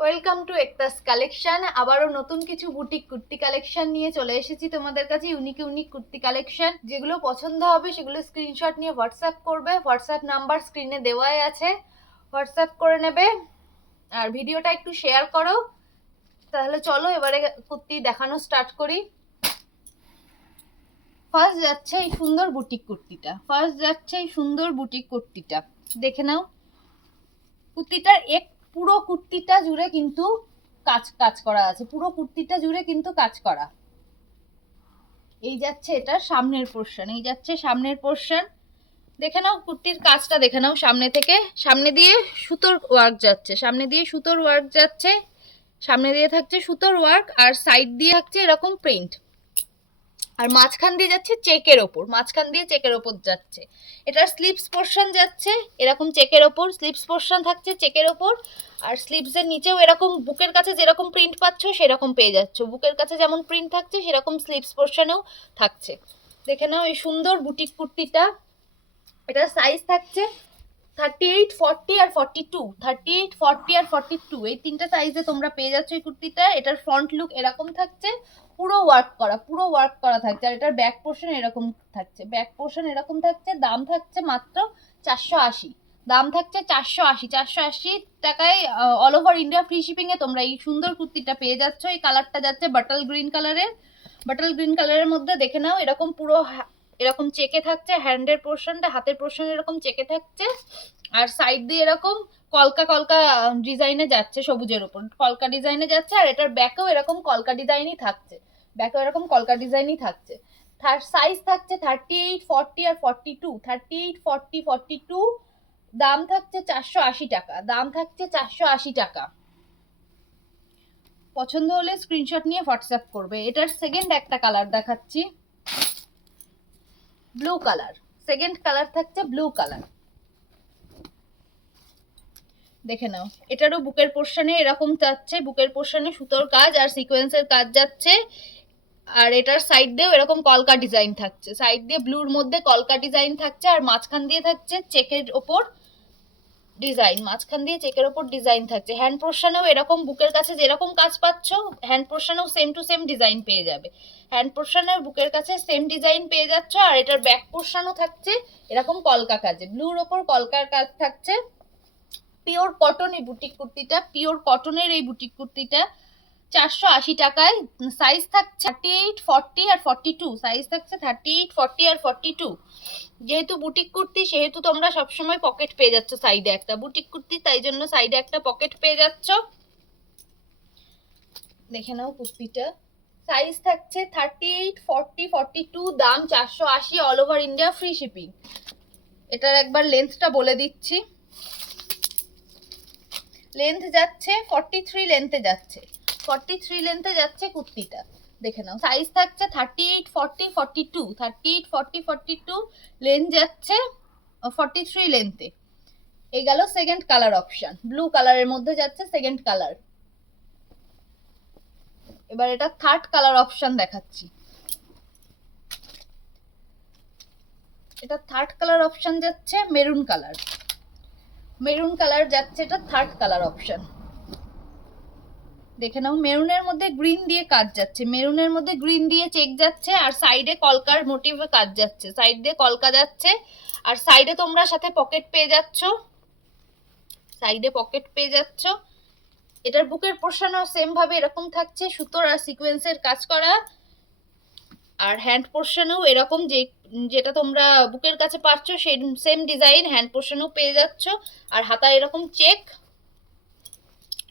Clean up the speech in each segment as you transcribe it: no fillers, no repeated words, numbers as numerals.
Welcome to একতাস collection. আবারও নতুন কিছু বুটিক কুর্তি কালেকশন নিয়ে চলে এসেছি তোমাদের কাছে। ইউনিক ইউনিক কুর্তি কালেকশন, যেগুলো পছন্দ হবে সেগুলো স্ক্রিনশট নিয়ে হোয়াটসঅ্যাপ করবে। হোয়াটসঅ্যাপ নাম্বার স্ক্রিনে দেওয়াই আছে, হোয়াটসঅ্যাপ করে নেবে। আর ভিডিওটা একটু শেয়ার করো। তাহলে চলো এবারে কুর্তি দেখানো স্টার্ট করি। ফার্স্ট যাচ্ছে এই সুন্দর বুটিক কুর্তিটা, দেখে নাও। কুর্তিটার পুরো কুর্তিটা জুড়ে কিন্তু কাজ কাজ করা আছে, পুরো কুর্তিটা জুড়ে কিন্তু কাজ করা। এই যাচ্ছে এটার সামনের পোর্শন, দেখে নাও কুর্তির কাজটা, দেখে নাও সামনে থেকে। সামনে দিয়ে সুতোর ওয়ার্ক যাচ্ছে, সামনে দিয়ে থাকছে সুতোর ওয়ার্ক, আর সাইড দিয়ে থাকছে এরকম প্রিন্ট, আর মাঝখান দিয়ে যাচ্ছে চেকের ওপর যাচ্ছে। এটার স্লিভস পোর্শন যাচ্ছে এরকম চেকের ওপর, স্লিভস পোর্শন থাকছে চেকের ওপর। আর স্লিভস এর নিচেও এরকম বুকের কাছে যেরকম প্রিন্ট পাচ্ছ সেরকম পেয়ে যাচ্ছ। বুকের কাছে যেমন প্রিন্ট থাকছে সেরকম স্লিভস পোর্শনেও থাকছে। দেখে নাও এই সুন্দর বুটিক কুর্তিটা। এটার সাইজ থাকছে 38, 40 আর 42। 38, 40 আর 42 এই তিনটা সাইজে তোমরা পেয়ে যাচ্ছ এই কুর্তিটা। এটার ফ্রন্ট লুক এরকম থাকছে, পুরো ওয়ার্ক করা থাকছে। আর এটার ব্যাক পোর্শন এরকম থাকছে। দাম থাকছে মাত্র 480। দাম থাকছে 480 টাকায়। All over India free shipping এ তোমরা এই সুন্দর কুর্তিটা পেয়ে যাচ্ছ। এই কালারটা যাচ্ছে বাটল গ্রিন কালারের মধ্যে। দেখে নাও এরকম পুরো এরকম চেকে থাকছে, হ্যান্ডের পোর্শনটা, হাতের পোর্শন এরকম চেকে থাকছে। আর সাইড দিয়ে এরকম কলকা কলকা ডিজাইনে যাচ্ছে, সবুজের উপর কলকা ডিজাইনে যাচ্ছে। আর এটার ব্যাকেও এরকম কলকা ডিজাইনই থাকছে। তার সাইজ থাকছে 38, 40 আর 42। 38, 40, 42। দাম থাকছে 480 টাকা। পছন্দ হলে স্ক্রিনশট নিয়ে হোয়াটসঅ্যাপ করবে। এটার সেকেন্ড একটা কালার দেখাচ্ছি, ব্লু কালার। সেকেন্ড কালার থাকছে ব্লু কালার, দেখে নাও। এটারও বুকের পোর্শনে এরকম যাচ্ছে, বুকের পোর্শনে সুতোর কাজ আর সিকোয়েন্সের কাজ যাচ্ছে। আর এটার সাইড দিয়েও এরকম কলকা ডিজাইন থাকছে, সাইড দিয়ে ব্লুর মধ্যে কলকা ডিজাইন থাকছে। আর মাঝখান দিয়ে থাকছে চেকের ওপর ডিজাইন থাকছে। হ্যান্ড পোর্শনেও এরকম বুকের কাছে যেরকম কাজ পাচ্ছ, হ্যান্ড পোর্শনেও সেম টু সেম ডিজাইন পেয়ে যাবে। হ্যান্ড পোর্শনের বুকের কাছে সেম ডিজাইন পেয়ে যাচ্ছ। আর এটার ব্যাক পোর্শনও থাকছে এরকম কলকা কাজে, ব্লুর ওপর কলকার কাজ থাকছে। পিওর কটন এই বুটিক কুর্তিটা, পিওর কটনের এই বুটিক কুর্তিটা 480 টাকায়। সাইজ থাকছে 38, 40 আর 42। সাইজ থাকছে 38, 40 আর 42। যেহেতু বুটিক কুর্তি সেহেতু তোমরা সবসময় পকেট পেয়ে যাচ্ছ সাইডে একটা, বুটিক কুর্তি তাই জন্য সাইডে একটা পকেট পেয়ে যাচ্ছ। দেখে নাও কুর্তিটা। সাইজ থাকছে 38, 40, 42। দাম 480, all over India free shipping. এটার একবার লেন্থটা বলে দিচ্ছি। লেন্থ যাচ্ছে 43 লেন্থে যাচ্ছে কুর্তিটা, দেখে নাও। সাইজ থাকছে 38, 40, 42। 38, 40, 42। লেন্থ যাচ্ছে 43 লেন্থে। এই গেল সেকেন্ড কালার অপশন, ব্লু কালারের মধ্যে যাচ্ছে সেকেন্ড কালার। এবার এটা থার্ড কালার অপশন দেখাচ্ছি। এটা থার্ড কালার অপশন যাচ্ছে মেরুন কালার যাচ্ছে, এটা থার্ড কালার অপশন। দেখে নাও মেরুনের মধ্যে গ্রিন দিয়ে কাজ যাচ্ছে, মেরুনের মধ্যে গ্রিন দিয়ে চেক যাচ্ছে। আর সাইডে কলকার মোটিভে কাজ যাচ্ছে, সাইড দিয়ে কলকা যাচ্ছে। আর সাইডে তোমরা সাথে পকেট পেয়ে যাচ্ছ। এটার বুকের পোর্শনও সেম ভাবে এরকম থাকছে, সুতোর আর সিকোয়েন্সের কাজ করা। আর হ্যান্ড পোর্শনেও এরকম যেটা তোমরা বুকের কাছে পাচ্ছ সেই সেম ডিজাইন হ্যান্ড পোর্শনেও পেয়ে যাচ্ছ। আর হাতা এরকম চেক।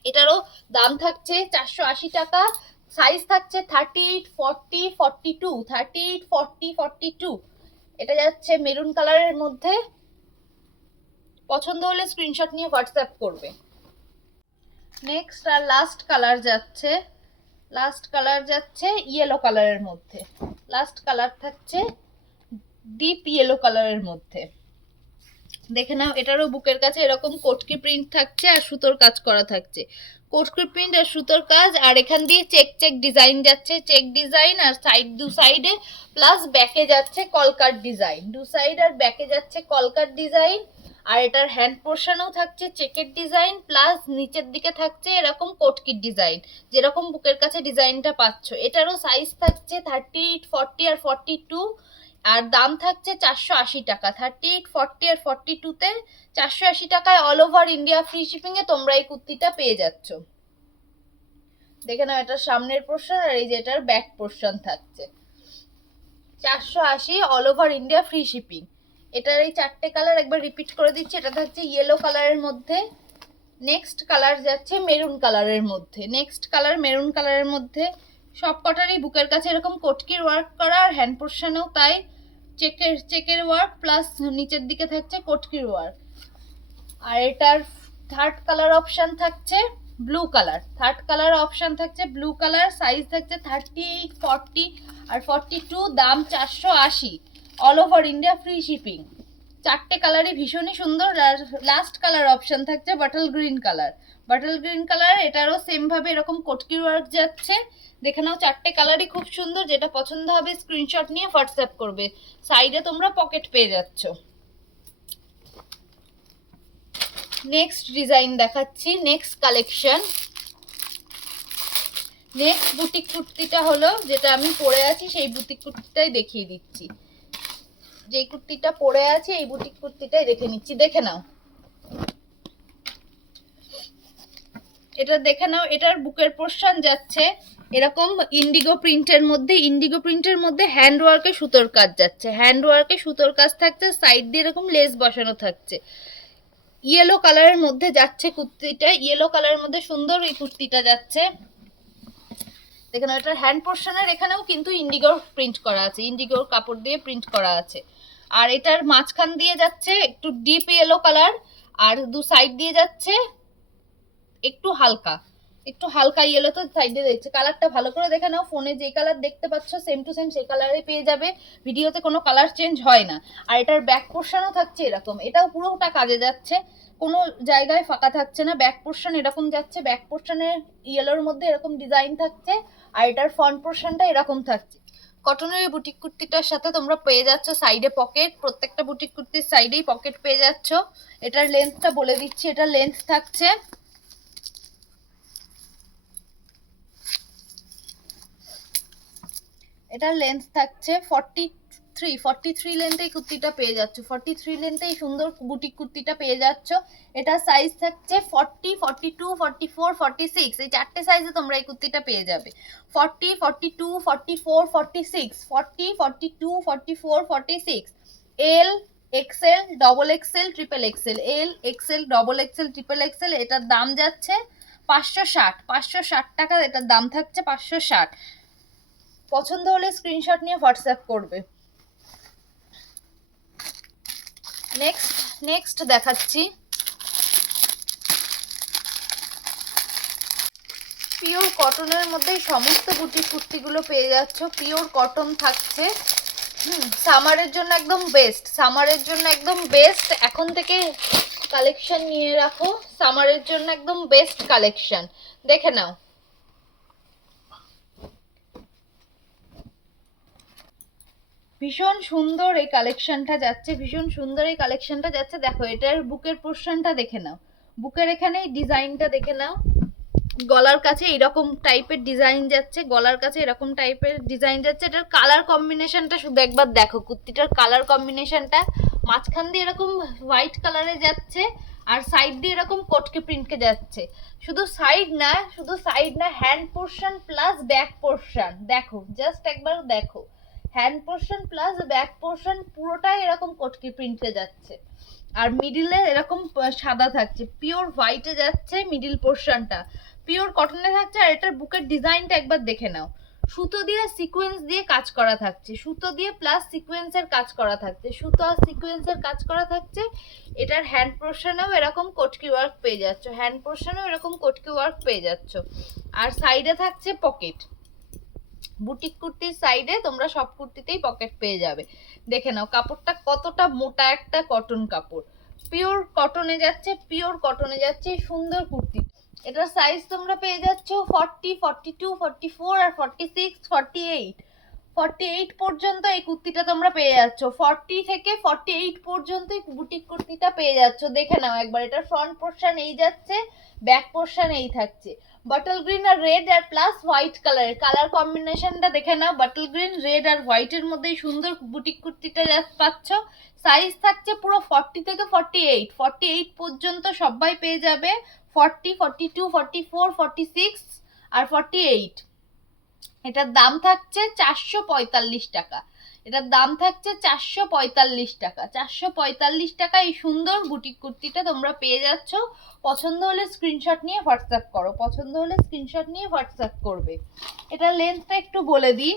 এটারও দাম থাকছে 480 টাকা। সাইজ থাকছে 38, 40, 42। 38, 40, 42। এটা যাচ্ছে মেরুন কালারের মধ্যে। পছন্দ হলে স্ক্রিনশট নিয়ে হোয়াটসঅ্যাপ করবে। নেক্সট আর লাস্ট কালার যাচ্ছে ইয়েলো কালারের মধ্যে। লাস্ট কালার থাকছে ডিপ ইয়েলো কালারের মধ্যে। দেখে নাও এটারও বুকের কাছে এরকম কোটকি প্রিন্ট থাকছে আর সুতোর কাজ করা থাকছে, কোটকি প্রিন্ট আর সুতোর কাজ। আর এখান দিয়ে চেক ডিজাইন যাচ্ছে, চেক ডিজাইন। আর দু সাইডে প্লাস ব্যাকে যাচ্ছে কলকার ডিজাইন, দু সাইড আর ব্যাকে যাচ্ছে কলকার ডিজাইন। আর এটার হ্যান্ড পোর্শনেও থাকছে চেকের ডিজাইন, প্লাস নিচের দিকে থাকছে এরকম কোটকির ডিজাইন, যেরকম বুকের কাছে ডিজাইনটা পাচ্ছ। এটারও সাইজ থাকছে 38, 40 আর 42, আর দাম থাকছে 480 টাকা। 38, 40 আর 42-তে 480 টাকায় all over India free shipping এ তোমরা এই কুর্তিটা পেয়ে যাচ্ছ। দেখে নাও, এটার সামনের পোর্শন আর এই যে এটার ব্যাক পোর্শন থাকছে। 480 all over India free shipping. এটার এই 4টে কালার একবার রিপিট করে দিচ্ছি। এটা থাকছে ইয়েলো কালারের মধ্যে, নেক্সট কালার যাচ্ছে মেরুন কালারের মধ্যে, নেক্সট কালার মেরুন কালারের মধ্যে। সব কটারই বুকের কাছে এরকম কোটকির ওয়ার্ক করা, আর হ্যান্ড পোর্শনেও তাই চেকের ওয়ার্ক, প্লাস নিচের দিকে থাকছে কোটকির ওয়ার্ক। আর এটার থার্ড কালার অপশন থাকছে blue colour, third colour option থাকছে ব্লু কালার। সাইজ থাকছে 38, 40 আর 42, দাম 480, all over India free shipping. 4টে কালারই ভীষণই সুন্দর। আর লাস্ট কালার অপশন থাকছে bottle green colour, bottle green colour. এটারও সেম ভাবে এরকম কোটকির ওয়ার্ক যাচ্ছে। দেখে নাও, 4টে কালারই খুব সুন্দর। যেটা পছন্দ হবে স্ক্রিনশট নিয়ে হোয়াটসঅ্যাপ করবে। সাইডে তোমরা পকেট পেয়ে যাচ্ছ। নেক্সট ডিজাইন দেখাচ্ছি, নেক্সট কালেকশন। নেক্সট বুটিক কুর্তিটা হলো যেটা আমি পরে আছি, সেই বুটিক কুর্তিটাই দেখিয়ে দিচ্ছি। যে কুর্তিটা পরে আছে এই বুটিক কুর্তিটাই দেখে নিচ্ছি। দেখে নাও, এটা দেখে নাও। এটার বুকের পোর্শন যাচ্ছে এরকম ইন্ডিগো প্রিন্টের মধ্যে, ইন্ডিগো প্রিন্টের মধ্যে হ্যান্ড ওয়ার্কে সুতোর কাজ যাচ্ছে, হ্যান্ড ওয়ার্কে সুতোর কাজ থাকছে। সাইড দিয়ে এরকম লেস বসানো থাকছে। ইয়েলো কালারের মধ্যে যাচ্ছে কুর্তিটা, ইয়েলো কালারের মধ্যে সুন্দর এই কুর্তিটা যাচ্ছে। দেখে নাও, এটার হ্যান্ড পোর্শনের এখানেও কিন্তু ইন্ডিগোর প্রিন্ট করা আছে, ইন্ডিগোর কাপড় দিয়ে প্রিন্ট করা আছে। আর এটার মাঝখান দিয়ে যাচ্ছে একটু ডিপ ইয়েলো কালার, আর দু সাইড দিয়ে যাচ্ছে একটু হালকা ইয়েলো। তো সাইডে দেখছে, কালারটা ভালো করে দেখে নাও। ফোনে যে কালার দেখতে পাচ্ছ সেম টু সেম সেই কালারে পেয়ে যাবে, ভিডিওতে কোনো কালার চেঞ্জ হয় না। আর এটার ব্যাক পোর্শনও থাকছে এরকম, এটাও পুরোটা কাজে যাচ্ছে, কোনো জায়গায় ফাঁকা থাকছে না। ব্যাক পোর্শন এরকম যাচ্ছে, ব্যাক পোর্শনের ইয়েলোর মধ্যে এরকম ডিজাইন থাকছে, আর এটার ফ্রন্ট পোর্শনটা এরকম থাকছে। কটনের এই বুটিক কুর্তিটার সাথে তোমরা পেয়ে যাচ্ছ সাইডে পকেট, প্রত্যেকটা বুটিক কুর্তির সাইডেই পকেট পেয়ে যাচ্ছ। এটার লেন্থটা বলে দিচ্ছি, এটার লেন্থ থাকছে এটার লেন্থ থাকছে 43 লেন্থে এই কুর্তিটা পেয়ে যাচ্ছ। 43 লেন্থে এই সুন্দর বুটিক কুর্তিটা পেয়ে যাচ্ছ। এটা সাইজ থাকছে 40, 42, 44, 46, এই 4টে সাইজে তোমরা এই কুর্তিটা পেয়ে যাবে। 40, 42, 44, 46, 40, 42, 44, 46, L, XL, double XL, triple XL, L, XL, double XL, triple XL. এটার দাম যাচ্ছে 560 টাকা। এটার দাম থাকছে 560। পছন্দ হলে স্ক্রিনশট নিয়ে হোয়াটসঅ্যাপ করবে। নেক্সট দেখাচ্ছি পিওর কটনের মধ্যে সমস্ত বুটিক কুর্তিগুলো পেয়ে যাচ্ছ। পিওর কটন থাকছে, সামারের জন্য একদম বেস্ট, সামারের জন্য একদম বেস্ট। এখন থেকে কালেকশন নিয়ে রাখো, সামারের জন্য একদম বেস্ট কালেকশন। দেখে নাও, ভীষণ সুন্দর এই কালেকশনটা যাচ্ছে, ভীষণ সুন্দর এই কালেকশনটা যাচ্ছে। দেখো, এটার বুকের পোর্শনটা দেখে নাও, বুকের এখানে ডিজাইনটা দেখে নাও। গলার কাছে এরকম টাইপের ডিজাইন যাচ্ছে, গলার কাছে এরকম টাইপের ডিজাইন যাচ্ছে। এটার কালার কম্বিনেশনটা শুধু একবার দেখো, কুর্তিটার কালার কম্বিনেশনটা। মাঝখান দিয়ে এরকম হোয়াইট কালারে যাচ্ছে, আর সাইড দিয়ে এরকম কটকে প্রিন্টকে যাচ্ছে। শুধু সাইড না, hand portion plus back portion দেখো, জাস্ট একবার দেখো। Hand portion plus back portion পুরোটাই এরকম কটকি প্রিন্টে যাচ্ছে। আর মিডিলে এরকম সাদা থাকছে, পিওর হোয়াইটে যাচ্ছে মিডিল পোর্শনটা, পিওর কটনে থাকছে। আর এটার বুকের ডিজাইনটা একবার দেখে নাও, সুতো দিয়ে সিকোয়েন্স দিয়ে কাজ করা থাকছে, সুতো দিয়ে প্লাস সিকোয়েন্সের কাজ করা থাকছে, সুতো আর সিকোয়েন্সের কাজ করা থাকছে। এটার হ্যান্ড পোর্শনেও এরকম কটকি ওয়ার্ক পেয়ে যাচ্ছ, হ্যান্ড পোর্শনেও এরকম কটকি ওয়ার্ক পেয়ে যাচ্ছ। আর সাইডে থাকছে পকেট। বুটিক কুর্তির সাইডে তোমরা সব কুর্তিতেই পকেট পেয়ে যাবে। দেখে নাও কাপড়টা কতটা মোটা একটা কটন কাপড়, পিওর কটনে যাচ্ছে, পিওর কটনে যাচ্ছে সুন্দর কুর্তি। এটার সাইজ তোমরা পেয়ে যাচ্ছ 40, 42, 44 আর 46, 48। 48 পর্যন্ত এই কুর্তিটা তোমরা পেয়ে যাচ্ছ। 40 থেকে 48 পর্যন্ত এই বুটিক কুর্তিটা পেয়ে যাচ্ছ। দেখে নাও একবার, এটা ফ্রন্ট পোর্শন এই যাচ্ছে, ব্যাক পোর্শন এই থাকছে। বটল গ্রিন আর রেড আর প্লাস হোয়াইট কালারের কালার কম্বিনেশনটা দেখে নাও। বটল গ্রিন, রেড আর হোয়াইটের মধ্যে সুন্দর বুটিক কুর্তিটা পাচ্ছ। সাইজ থাকছে পুরো 40 থেকে 48, 48 পর্যন্ত সবাই পেয়ে যাবে। 40, 42, 44, 46 আর 48। এটার দাম থাকছে 445 টাকা। এটার দাম থাকছে 445 টাকা। 445 টাকা এই সুন্দর বুটিক কুর্তিটা তোমরা পেয়ে যাচ্ছ। পছন্দ হলে স্ক্রিনশট নিয়ে হোয়াটসঅ্যাপ করো, পছন্দ হলে স্ক্রিনশট নিয়ে হোয়াটসঅ্যাপ করবে। এটার লেন্থটা একটু বলে দিই।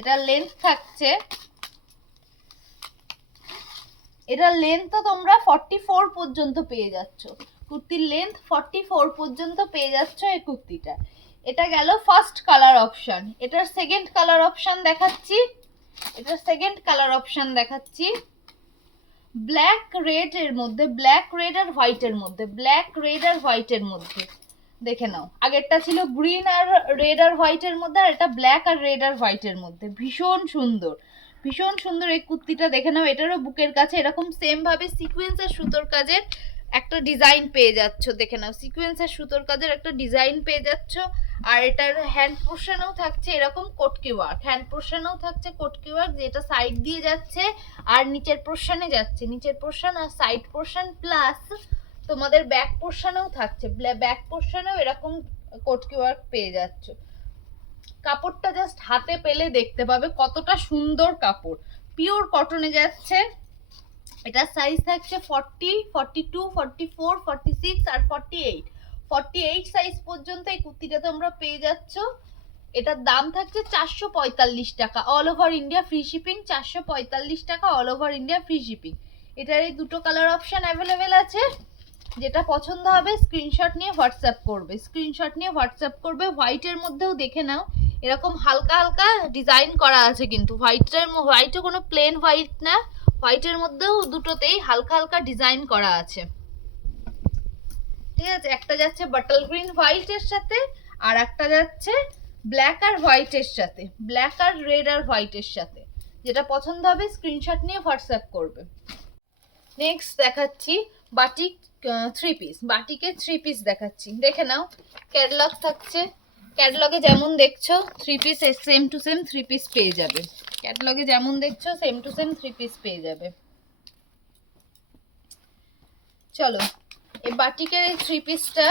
এটার লেন্থ থাকছে, এটার লেন্থ তোমরা 44 পর্যন্ত পেয়ে যাচ্ছ। কুর্তির লেন্থ 44 পর্যন্ত পেয়ে যাচ্ছ এই কুর্তিটা। এটা গেল ফার্স্ট কালার অপশন। এটার সেকেন্ড কালার অপশন দেখাচ্ছি। এটার সেকেন্ড কালার অপশন দেখাচ্ছি ব্ল্যাক রেড এর মধ্যে, ব্ল্যাক রেড আর হোয়াইটের মধ্যে, ব্ল্যাক রেড আর হোয়াইটের মধ্যে। দেখে নাও, আগেরটা ছিল গ্রিন আর রেড আর হোয়াইটের মধ্যে, আর এটা ব্ল্যাক আর রেড আর হোয়াইটের মধ্যে। ভীষণ সুন্দর, ভীষণ সুন্দর এই কুর্তিটা। দেখে নাও, এটারও বুকের কাছে এরকম সেম ভাবে সিকোয়েন্স আর সুতোর কাজের একটা ডিজাইন পেয়ে যাচ্ছ। দেখে নাও, সিকোয়েন্স আর সুতোর কাজের একটা ডিজাইন পেয়ে যাচ্ছ। আর এটার হ্যান্ড পোর্শনেও থাকছে এরকম কটকি ওয়ার্ক, হ্যান্ড পোর্শনেও থাকছে কটকি ওয়ার্ক, যেটা সাইড দিয়ে যাচ্ছে আর নিচের পোর্শনে যাচ্ছে। নিচের পোর্শন আর সাইড পোর্শন প্লাস তোমাদের ব্যাক পোর্শনেও থাকছে, ব্যাক পোর্শনেও এরকম কটকি ওয়ার্ক পেয়ে যাচ্ছ। কাপড়টা জাস্ট হাতে পেলে দেখতে পাবে কতটা সুন্দর কাপড়। পিওর কটনে যাচ্ছে। এটা সাইজ থাকছে 40, 42, 44, 46 আর 48। 48 সাইজ পর্যন্ত এই কুর্তিটা তোমরা পেয়ে যাচ্ছ। এটার দাম থাকছে 445 টাকা, all over India free shipping. 445 টাকা, all over India free shipping. এটার এই দুটো কালার অপশন অ্যাভেলেবেল আছে। যেটা পছন্দ হবে স্ক্রিনশট নিয়ে হোয়াটসঅ্যাপ করবে, স্ক্রিনশট নিয়ে হোয়াটসঅ্যাপ করবে। হোয়াইটের মধ্যেও দেখে নাও, এরকম হালকা হালকা ডিজাইন করা আছে, কিন্তু হোয়াইটও কোনো প্লেন হোয়াইট না, হোয়াইটের মধ্যেও দুটোতেই হালকা হালকা ডিজাইন করা আছে। ঠিক আছে, একটা যাচ্ছে বটল গ্রিন হোয়াইটের সাথে, আর একটা যাচ্ছে ব্ল্যাক আর হোয়াইটের সাথে, ব্ল্যাক আর রেড আর হোয়াইটের সাথে। যেটা পছন্দ হবে স্ক্রিনশট নিয়ে হোয়াটসঅ্যাপ করবে। নেক্সট দেখাচ্ছি বাটিক থ্রি পিস। বাটিকের থ্রি পিস দেখাচ্ছি, দেখে নাও। ক্যাটালগ থাকছে, ক্যাটালগে যেমন দেখছো three piece same to same three piece পেয়ে যাবে। ক্যাটালগে যেমন দেখছো same to same three piece পেয়ে যাবে। চলো, এই বাটিকের এই থ্রি পিসটা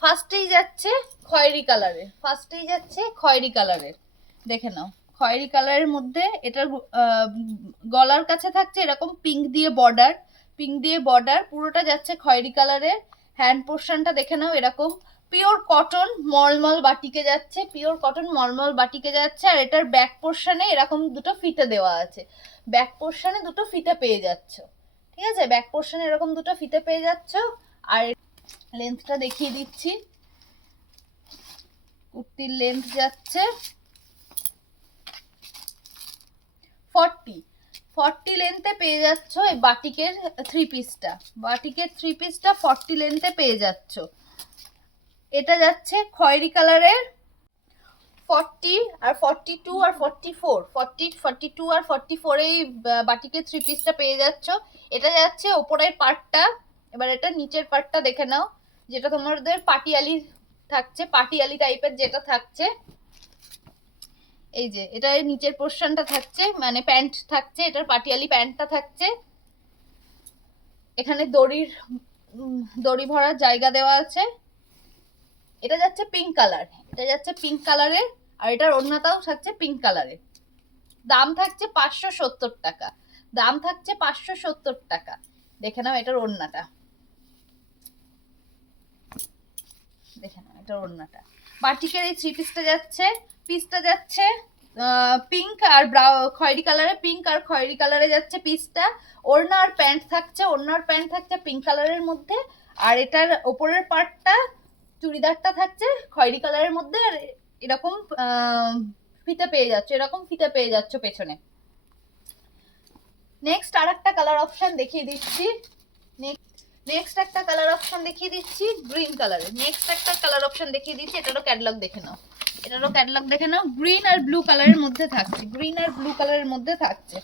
ফার্স্টেই যাচ্ছে খয়েরি কালারের, ফার্স্টেই যাচ্ছে খয়েরি কালারের। দেখে নাও, খয়েরি কালারের মধ্যে এটার গলার কাছে থাকছে এরকম পিঙ্ক দিয়ে বর্ডার, পিঙ্ক দিয়ে বর্ডার, পুরোটা যাচ্ছে খয়েরি কালারের। হ্যান্ড পোর্শনটা দেখে নাও, এরকম পিওর কটন মলমল বাটিকে যাচ্ছে, পিওর কটন মলমল বাটিকে যাচ্ছে। আর এটার ব্যাক পোর্শনে এরকম দুটো ফিতে দেওয়া আছে, ব্যাক পোর্শনে দুটো ফিতে পেয়ে যাচ্ছ। ঠিক আছে, ব্যাক পোর্শনে এরকম দুটো ফিতে পেয়ে যাচ্ছ। আর লেন্থটা দেখিয়ে দিচ্ছি। কুর্তির লেন্থ যাচ্ছে 40, 40 লেন্থে পেয়ে যাচ্ছ এই বাটিকের থ্রি পিসটা। বাটিকের থ্রি পিসটা 40 লেন্থে পেয়ে যাচ্ছ। এটা যাচ্ছে খয়েরি কালারের 40 আর 42 আর 44, 40, 42 আর 44 এই বাটিকের থ্রি পিসটা পেয়ে যাচ্ছ। এটা যাচ্ছে ওপরের পার্টটা। এবার এটা নিচের পার্টটা দেখে নাও, যেটা তোমাদের পাটিয়ালি থাকছে, পাটিয়ালি টাইপের যেটা থাকছে। এই যে এটা নিচের পোর্শনটা থাকছে, মানে প্যান্ট থাকছে, এটার পাটিয়ালি প্যান্টটা থাকছে। এখানে দড়ি ভরার জায়গা দেওয়া আছে। এটা যাচ্ছে পিঙ্ক কালার, এটা যাচ্ছে পিঙ্ক কালারের, আর এটার ওড়নাটাও থাকছে পিঙ্ক কালারের। দাম থাকছে 570 টাকা, দাম থাকছে 570 টাকা। দেখে নাও এটার ওড়নাটা, দেখে নাও এটার ওড়নাটা। বাটিকের এই থ্রি পিসটা যাচ্ছে পিঙ্ক আর খয়েরি কালারে, পিঙ্ক আর খয়েরি কালারে যাচ্ছে পিসটা। ওড়না আর প্যান্ট থাকছে, ওড়নার প্যান্ট থাকছে পিঙ্ক কালারের মধ্যে। আর এটার ওপরের পার্টটা চুড়িদারটা থাকছে খয়েরি কালারের মধ্যে। আর এরকম ফিতে পেয়ে যাচ্ছে, এরকম ফিতে পেয়ে যাচ্ছ পেছনে। নেক্সট আর একটা কালার অপশন দেখিয়ে দিচ্ছি। নেক্সট একটা কালার অপশন দেখিয়ে দিচ্ছি গ্রিন কালারের। নেক্সট একটা কালার অপশন দেখিয়ে দিচ্ছি, এটারও ক্যাটালগ দেখে নাও, এটারও ক্যাটালগ দেখে নাও। গ্রিন আর ব্লু কালারের মধ্যে থাকছে, গ্রিন আর ব্লু কালারের মধ্যে থাকছে,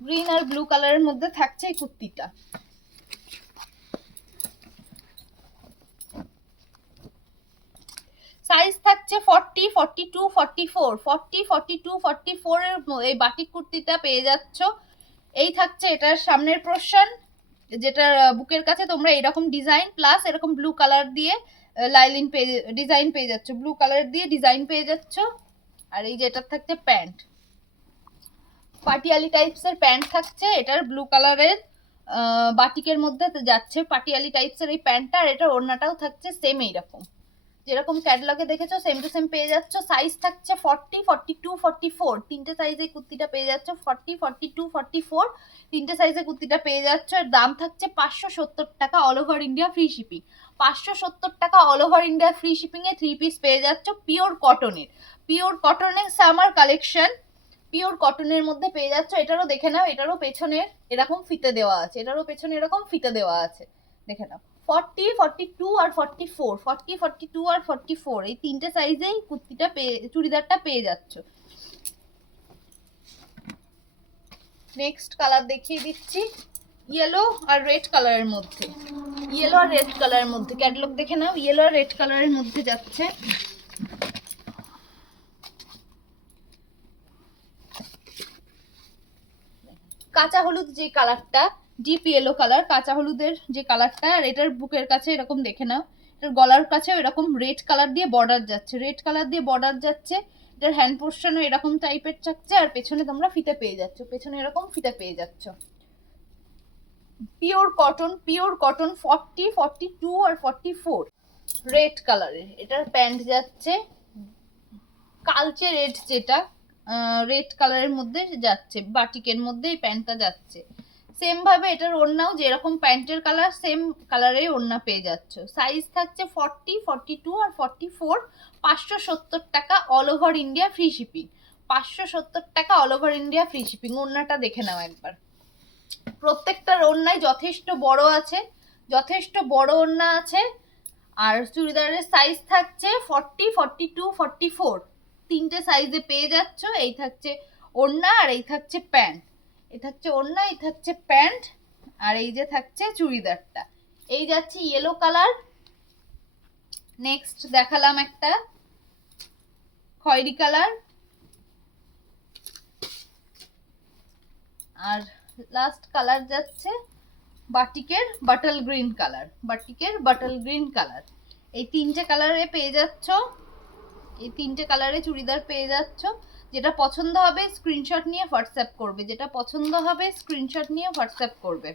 গ্রিন আর ব্লু কালারের মধ্যে থাকছে এই কুর্তিটা। সাইজ থাকছে 40, 42, 44, 40, 42, 44 এর এই বাটিক কুর্তিটা পেয়ে যাচ্ছ। এই থাকছে এটার সামনের পোরশন, যেটার বুকের কাছে তোমরা এরকম ডিজাইন প্লাস এরকম ব্লু কালার দিয়ে লাইলিন পেয়ে ডিজাইন পেয়ে যাচ্ছ, ব্লু কালার দিয়ে ডিজাইন পেয়ে যাচ্ছ। আর এই যে এটার থাকছে প্যান্ট, পাটিয়ালি টাইপস এর প্যান্ট থাকছে, এটার ব্লু কালারের বাটিকের মধ্যে যাচ্ছে পাটিয়ালি টাইপস এর এই প্যান্টটা। আর এটার ওড়নাটাও থাকছে সেম এইরকম, যেরকম ক্যাটালগে দেখেছো সেম টু সেম পেয়ে যাচ্ছ। সাইজ থাকছে 40, 42, 44, তিনটে সাইজে কুর্তিটা পেয়ে যাচ্ছ। 40, 42, 44 তিনটে সাইজে কুর্তিটা পেয়ে যাচ্ছ। এর দাম থাকছে 570 টাকা, all over India free shipping. 570 টাকা all over India free shipping এ 3 পিস পেয়ে যাচ্ছ পিওর কটনের, পিওর কটনের সামার কালেকশন, পিওর কটনের মধ্যে পেয়ে যাচ্ছ। এটারও দেখে নাও, এটারও পেছনের এরকম ফিতে দেওয়া আছে, এটারও পেছনে এরকম ফিতে দেওয়া আছে, দেখে নাও। 40, 42 আর 44, 40, 42 আর 44 এই তিনটে সাইজেই কুর্তিটা চুড়িদারটা পেয়ে যাচ্ছ। নেক্সট কালার দেখিয়ে দিচ্ছি ইয়েলো আর রেড কালারের মধ্যে, ইয়েলো আর রেড কালারের মধ্যে ক্যাটালগ দেখে নাও, ইয়েলো আর রেড কালারের মধ্যে যাচ্ছে। কাঁচা হলুদ যে কালারটা, ডিপ ইয়েলো কালার, কাঁচা হলুদের যে কালারটা। আর এটার বুকের কাছে এরকম দেখে নাও, এটার গলার কাছেও এরকম রেড কালার দিয়ে বর্ডার যাচ্ছে, রেড কালার দিয়ে বর্ডার যাচ্ছে। এটার হ্যান্ড পোর্শনও এরকম টাইপের থাকছে। আর পেছনে তোমরা ফিতে পেয়ে যাচ্ছ, পেছনে এরকম ফিতে পেয়ে যাচ্ছ। পিওর কটন, পিওর কটন 40, 42 আর 44 রেড কালারের। এটার প্যান্ট যাচ্ছে কালচে রেড, যেটা রেড কালারের মধ্যে যাচ্ছে, বাটিকের মধ্যে এই প্যান্টটা যাচ্ছে। সেম ভাবে এটার ওড়নাও যেরকম প্যান্টের কালার সেম কালারে ওড়না পেয়ে যাচ্ছ। সাইজ থাকছে 40, 42 আর 44, 570 টাকা all over India free shipping, 570 টাকা all over India free shipping. ওড়নাটা দেখে নাও একবার, প্রত্যেকটার ওড়নায় যথেষ্ট বড় আছে, যথেষ্ট বড় ওড়না আছে। আর চুড়িদারের সাইজ থাকছে 40, 42, 44 তিনটে সাইজে পেয়ে যাচ্ছ। এই থাকছে ওড়না আর এই থাকছে প্যান্ট, এই থাকছে ওড়না, এই থাকছে প্যান্ট, আর এই যে থাকছে চুড়িদারটা। এই যাচ্ছে ইয়েলো কালার। নেক্সট দেখালাম একটা খয়েরি কালার, আর লাস্ট কালার যাচ্ছে বাটিকের বাটল গ্রিন কালার, বাটিকের বাটল গ্রিন কালার। এই তিনটে কালারে পেয়ে যাচ্ছ, এই তিনটে কালারে চুড়িদার পেয়ে যাচ্ছ। যেটা পছন্দ হবে স্ক্রিনশট নিয়ে হোয়াটসঅ্যাপ করবে, যেটা পছন্দ হবে স্ক্রিনশট নিয়ে হোয়াটসঅ্যাপ করবে।